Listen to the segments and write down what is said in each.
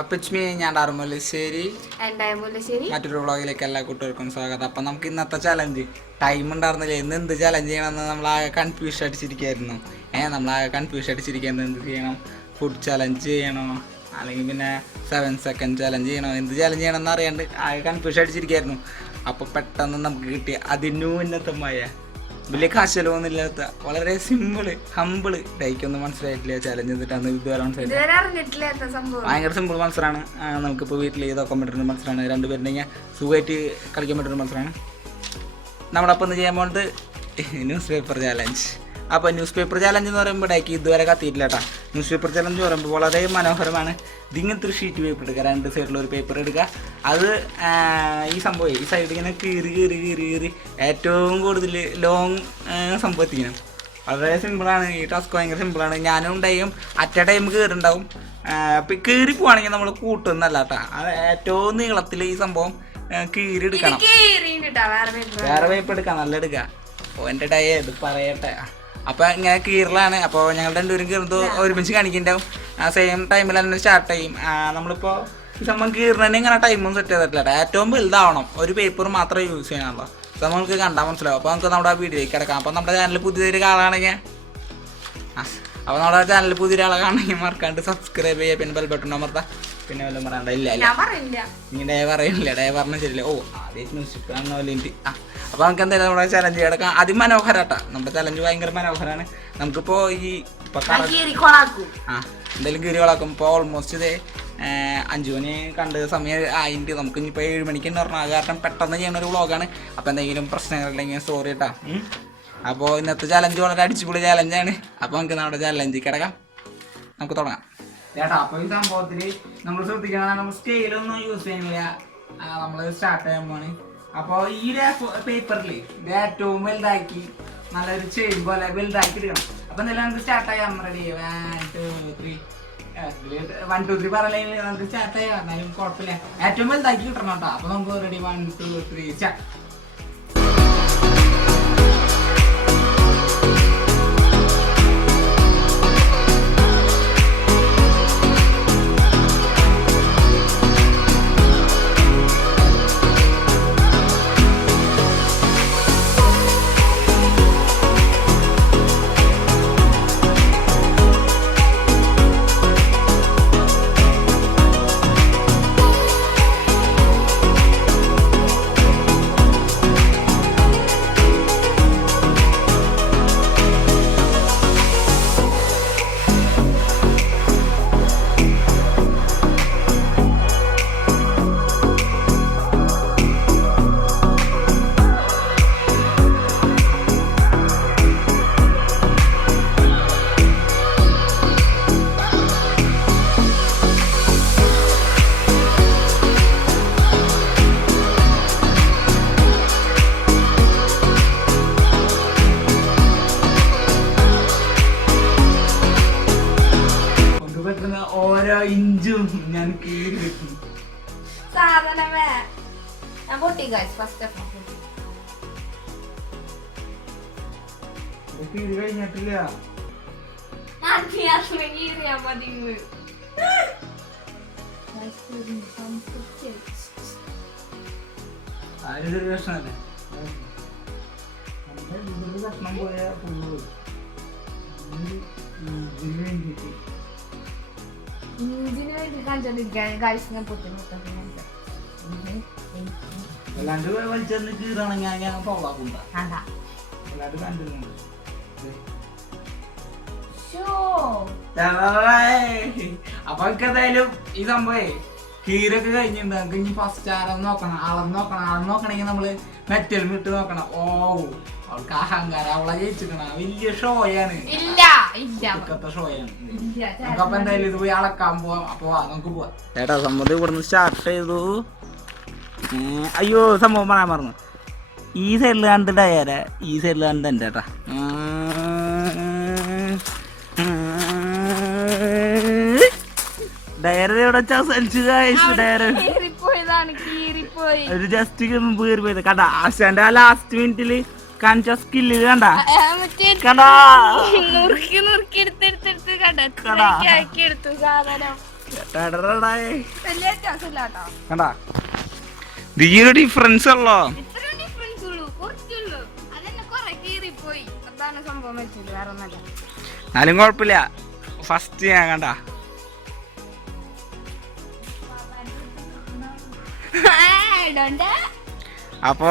അപ്പച്മി ഞാൻ ആറുമല്ലശ്ശേരി മറ്റൊരു വ്ളോഗിലേക്ക് എല്ലാ കൂട്ടുകാർക്കും സ്വാഗതം. അപ്പം നമുക്ക് ഇന്നത്തെ ചലഞ്ച് ടൈം ഉണ്ടായിരുന്നില്ല. എന്ത് ചലഞ്ച് ചെയ്യണമെന്ന് നമ്മളാകെ കൺഫ്യൂഷൻ അടിച്ചിരിക്കുകയായിരുന്നു. നമ്മളാകെ കൺഫ്യൂഷൻ അടിച്ചിരിക്കുന്നത് എന്ത് ചെയ്യണം, ഫുഡ് ചലഞ്ച് ചെയ്യണോ അല്ലെങ്കിൽ പിന്നെ 7 സെക്കൻഡ് ചലഞ്ച് ചെയ്യണോ, എന്ത് ചലഞ്ച് ചെയ്യണമെന്ന് അറിയാണ്ട് ആകെ കൺഫ്യൂഷൻ അടിച്ചിരിക്കുകയായിരുന്നു. അപ്പോൾ പെട്ടെന്ന് നമുക്ക് കിട്ടിയ അതിനൂന്നതമായ വലിയ കാശലൊന്നുമില്ലാത്ത വളരെ സിമ്പിള് ഹമ്പിള് ഡൈക്കൊന്നും മനസ്സിലായിട്ടില്ല ചലഞ്ച് എന്നിട്ടാണ് ഇതുവരെ മനസ്സിലായിട്ടില്ല. ഭയങ്കര സിമ്പിൾ മത്സരമാണ്. നമുക്കിപ്പോൾ വീട്ടിൽ ഇതൊക്കെ പറ്റുന്ന മത്സരമാണ്. രണ്ടുപേരുണ്ടെങ്കിൽ സുഖമായിട്ട് കളിക്കാൻ പറ്റുന്ന മത്സരമാണ്. നമ്മളപ്പം ഒന്ന് ചെയ്യാൻ പോകുന്നത് ന്യൂസ് പേപ്പർ ചാലഞ്ച്. അപ്പോൾ ന്യൂസ് പേപ്പർ ചാലഞ്ച് എന്ന് പറയുമ്പോൾ ഡൈക്ക് ഇതുവരെ കത്തിയിട്ടില്ല കേട്ടോ. ന്യൂസ് പേപ്പർ ചാലഞ്ച് പറയുമ്പോൾ വളരെ മനോഹരമാണ്. ഇതിങ്ങനത്തെ ഒരു ഷീറ്റ് പേപ്പർ എടുക്കുക, 2 സൈഡിലൊരു പേപ്പർ എടുക്കുക. അത് ഈ സംഭവം ഈ സൈഡിൽ ഇങ്ങനെ കീറി ഏറ്റവും കൂടുതൽ ലോങ് സംഭവം എത്തിക്കണം. വളരെ സിമ്പിളാണ് ഈ ടാസ്ക്, ഭയങ്കര സിമ്പിളാണ്. ഞാനും ഡൈയും അറ്റ ടൈം കയറുണ്ടാവും. അപ്പം കീറി പോവാണെങ്കിൽ നമ്മൾ കൂട്ടുന്നല്ല കേട്ടോ. അത് ഏറ്റവും നീളത്തിൽ ഈ സംഭവം കീറി എടുക്കണം. വേറെ പേപ്പർ എടുക്കാം, നല്ല എടുക്കുക. അപ്പോൾ എൻ്റെ ഡൈ ഇത് പറയട്ടെ. അപ്പോൾ ഇങ്ങനെ കീറലാണ്. അപ്പോൾ ഞങ്ങൾ രണ്ടുപേരും കീറുന്നത് ഒരുമിച്ച് കാണിക്കുന്നുണ്ടാവും. സെയിം ടൈമിൽ തന്നെ സ്റ്റാർട്ട് ചെയ്യും. നമ്മളിപ്പോൾ ഈ സംഭവം കീറുന്നതിന് ഇങ്ങനെ ടൈമൊന്നും സെറ്റ് ചെയ്തിട്ടില്ല. ഏറ്റവും വലുതാവണം, ഒരു പേപ്പർ മാത്രമേ യൂസ് ചെയ്യാനുള്ളൂ. അപ്പോൾ നമുക്ക് കണ്ടാൽ മനസ്സിലാവും. അപ്പോൾ നമുക്ക് നമ്മുടെ വീഡിയോയിലേക്ക് കിടക്കാം. അപ്പോൾ നമ്മുടെ ചാനൽ പുതിയൊരു ആളാണെങ്കിൽ അപ്പോൾ നമ്മുടെ ചാനൽ പുതിയൊരു ആളാണെങ്കിൽ മറക്കാണ്ട് സബ്സ്ക്രൈബ് ചെയ്യുക, പിന്നെ ബെൽ ബട്ടൺ അമർത്താം. പിന്നെ വല്ലതും പറയണ്ട. ഇല്ല ഇനി ഡേ പറയുന്നില്ല, ഡേ പറഞ്ഞ ശരിയല്ലേ. ആദ്യമായിട്ട് ന്യൂസ് കാണുന്ന പോലെ ഉണ്ട്. അപ്പോൾ നമുക്ക് എന്തായാലും നമ്മുടെ ചലഞ്ച് കിടക്കാം. അതിമനോഹരാട്ടാ, നമ്മുടെ ചലഞ്ച് ഭയങ്കര മനോഹരമാണ്. നമുക്കിപ്പോൾ ഈ എന്തായാലും കീറി കൊളാക്കും. ഇപ്പോൾ ഓൾമോസ്റ്റ് ഇതേ 5 മണി കണ്ട് സമയം ആയിട്ട് നമുക്ക് ഇനിയിപ്പോൾ 7 മണിക്ക് പറഞ്ഞാൽ കാരണം പെട്ടെന്ന് ചെയ്യുന്ന ഒരു വ്ളോഗാണ്. അപ്പോൾ എന്തെങ്കിലും പ്രശ്നങ്ങളുണ്ടെങ്കിൽ സോറി കേട്ടാ. അപ്പോൾ ഇന്നത്തെ ചലഞ്ച് വളരെ അടിച്ചുപൊളി ചലഞ്ചാണ്. അപ്പോൾ നമുക്ക് നമ്മുടെ ചലഞ്ചിൽ കിടക്കാം, നമുക്ക് തുടങ്ങാം ചേട്ടാ. അപ്പോൾ ഈ സംഭവത്തിൽ നമ്മൾ ശ്രദ്ധിക്കണം, നമ്മൾ സ്കെയിലൊന്നും യൂസ് ചെയ്യുന്നില്ല. നമ്മൾ സ്റ്റാർട്ട് ചെയ്യാൻ പോവാണ്. അപ്പോൾ ഈ പേപ്പറിൽ ഇത് ഏറ്റവും വലുതാക്കി നല്ലൊരു ചെയിൻ പോലെ വലുതാക്കി എടുക്കണം. അപ്പോൾ എന്തായാലും നമുക്ക് സ്റ്റാർട്ട് ചെയ്യാം. റെഡി 1 2 3 1 2 3 പറയണെങ്കിൽ നമുക്ക് സ്റ്റാർട്ട് ചെയ്യാം. എന്നാലും കുഴപ്പമില്ല, ഏറ്റവും വലുതാക്കി കിട്ടണം കേട്ടോ. അപ്പോൾ നമുക്ക് റെഡി 1 2 3 സ്റ്റാർട്ട്. ഓരോ ഇഞ്ചും ഞാൻ കീറി കിട്ടും. സാധനമേ ഞാൻ പൊട്ടി ഗൈസ്. ഫസ്റ്റ് കീറി കഴിഞ്ഞിട്ടില്ല. ആരൊരു പ്രശ്നമല്ലേ, പ്രശ്നം പോയാ പോകും. ഇഞ്ചിന് വേണ്ടി കണ്ടിരിക്കുകയാണ് ഗൈസ്. ഞാൻ പൊട്ടി അല്ലാണ്ട് വലിച്ചെന്ന് കീറാണെങ്കിൽ ഞാൻ പോകാറുണ്ട്. അല്ലാണ്ട് കണ്ടിരുന്നു. അപ്പൊ എന്തായാലും ഈ സംഭവേ കീറൊക്കെ കഴിഞ്ഞിട്ടുണ്ട്. നമുക്ക് ഇനി ഫസ്റ്റ് അളന്ന് നോക്കണമെങ്കിൽ നമ്മള് മെറ്റൽ ഇട്ട് നോക്കണം. അവൾക്ക് അഹങ്കാരം, അവളെ ജയിച്ചിക്കണ വലിയ ഷോയാണ്, ഷോയാണ്. നമുക്കപ്പൊ എന്തായാലും ഇത് പോയി അളക്കാൻ പോവാം. അപ്പൊ നമുക്ക് പോവാം ചേട്ടാ. സംഭവം ഇവിടുന്ന് സ്റ്റാർട്ട് ചെയ്തു. അയ്യോ സംഭവം പറയാൻ മറന്നു. ഈ സൈഡിൽ കണ്ടിട്ടായാലേ, ഈ സൈഡിൽ കണ്ട് എൻ്റെ ചേട്ടാ. ഡയറി എവിടെ ഒരു ജസ്റ്റ് മുമ്പ് കയറി പോയത് കണ്ടാ. ആശാന്റെ ആ ലാസ്റ്റ് മിനിറ്റില് കാണിച്ച സ്കില്ല് കണ്ടാ കണ്ടാ. വലിയ വ്യത്യാസമില്ല കേട്ടോ. കണ്ടാ ഈ ഒരു ഡിഫറൻസ് ഉള്ളോ? ഇത്രയും difference ഉള്ളൂ, കുറച്ചുള്ളൂ. അതെന്നെ കുറെ കീറിപ്പോയി. അതാണ് സംഭവം വെച്ചില്ല, വേറെ ഒന്നല്ല. എന്നാലും കുഴപ്പമില്ല. ഫസ്റ്റ് ഞാൻ കണ്ട അപ്പോ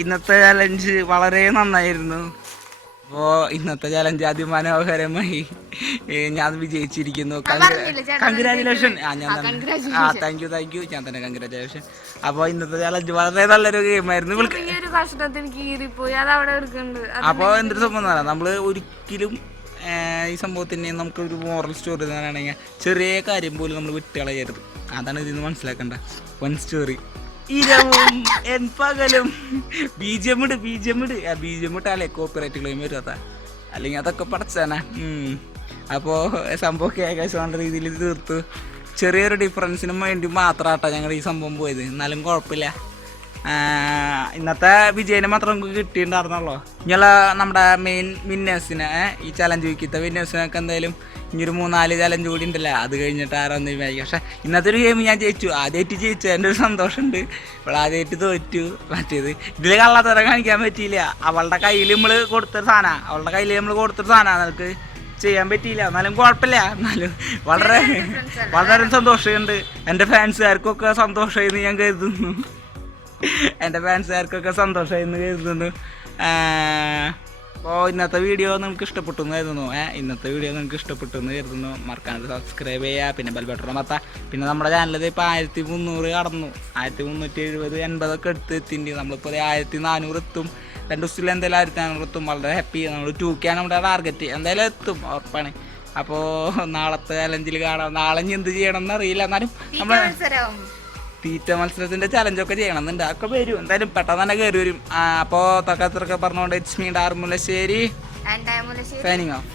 ഇന്നത്തെ ചലഞ്ച് വളരെ നന്നായിരുന്നു. അപ്പോൾ ഇന്നത്തെ ചലഞ്ച് അതിമനോഹരമായി ഞാൻ വിജയിച്ചിരിക്കുന്നു. കൺഗ്രാജുലേഷൻ. താങ്ക് യു ഞാൻ തന്നെ കൺഗ്രാജുലേഷൻ. അപ്പോൾ ഇന്നത്തെ ചലഞ്ച് വളരെ നല്ലൊരു ഗെയിമായിരുന്നു. അപ്പോൾ എന്തൊരു സംഭവം എന്ന് പറയാം, നമ്മൾ ഒരിക്കലും ഈ സംഭവത്തിന് നമുക്കൊരു മോറൽ സ്റ്റോറി എന്ന് പറയുകയാണെങ്കിൽ ചെറിയ കാര്യം പോലും നമ്മൾ വിട്ടുകളയരുത്. അതാണ് ഇതിൽ നിന്ന് മനസ്സിലാക്കേണ്ട വൺ സ്റ്റോറി. ഇരവും പകലും ബീജം ഇട്ടാലേ കോപ്പിറൈറ്റ് ക്ലെയിം വരാത്ത, അല്ലെങ്കിൽ അതൊക്കെ പടച്ചാനാ. അപ്പോൾ സംഭവമൊക്കെ ഏകദേശം നല്ല രീതിയിൽ തീർത്തു. ചെറിയൊരു ഡിഫറൻസിനും വേണ്ടി മാത്രമാട്ടോ ഞങ്ങൾ ഈ സംഭവം പോയത്. എന്നാലും കുഴപ്പമില്ല. ഇന്നത്തെ വിജയനെ മാത്രം നമുക്ക് കിട്ടിയിട്ടുണ്ടായിരുന്നുള്ളൂ. ഇങ്ങനെ നമ്മുടെ മെയിൻ വിന്നേഴ്സിനെ, ഈ ചലഞ്ച് വീക്കിത്തെ വിന്നേഴ്സിനൊക്കെ എന്തായാലും ഇനിയൊരു 3-4 ചലഞ്ച് കൂടി ഉണ്ടല്ലോ, അത് കഴിഞ്ഞിട്ട് ആരാന്ന് തീരുമാനിക്കും. പക്ഷേ ഇന്നത്തെ ഒരു ഗെയിം ഞാൻ ജയിച്ചു. ആദ്യമായിട്ട് ജയിച്ചതിൻ്റെ ഒരു സന്തോഷമുണ്ട്. ഇപ്പോൾ ആദ്യമായിട്ട് തോറ്റു. മറ്റേത് ഇതിൽ കള്ളത്തരം കാണിക്കാൻ പറ്റിയില്ല. അവളുടെ കയ്യിൽ നമ്മൾ കൊടുത്തൊരു സാധനമാണ്, നമുക്ക് ചെയ്യാൻ പറ്റിയില്ല. എന്നാലും കുഴപ്പമില്ല. എന്നാലും വളരെ സന്തോഷമുണ്ട്. എൻ്റെ ഫാൻസുകാർക്കൊക്കെ സന്തോഷമായെന്ന് ഞാൻ കരുതുന്നു. അപ്പോൾ ഇന്നത്തെ വീഡിയോ നിങ്ങൾക്ക് ഇഷ്ടപ്പെട്ടു എന്ന് കരുതുന്നു. മറക്കാണ്ട് സബ്സ്ക്രൈബ് ചെയ്യുക, പിന്നെ ബെൽ ബട്ടൺ അമർത്താം. പിന്നെ നമ്മുടെ ചാനലിൽ ഇപ്പോൾ 1300 കടന്നു, 1370-80 ഒക്കെ എത്തിയിട്ടുണ്ട്. നമ്മളിപ്പോൾ 1400 എത്തും. 2 ദിവസത്തിൽ എന്തായാലും 1400 എത്തും. വളരെ ഹാപ്പി. നമ്മൾ 2K നമ്മുടെ ടാർഗറ്റ്, എന്തായാലും എത്തും, ഉറപ്പാണ്. അപ്പോൾ നാളത്തെ ചലഞ്ചിൽ കാണാം. നാളെ ഇനി എന്ത് ചെയ്യണം എന്നറിയില്ല. എന്നാലും നമ്മൾ തീറ്റ മത്സരത്തിന്റെ ചലഞ്ചൊക്കെ ചെയ്യണം എന്നുണ്ട്. അതൊക്കെ വരും, എന്തായാലും പെട്ടെന്ന് തന്നെ കയറി വരും. അപ്പോൾ തക്കത്തിറക്കെ പറഞ്ഞുകൊണ്ട് ഇറ്റ്സ് മീ ഡാർമുലശ്ശേരി സൈനിങ് ഓഫ്.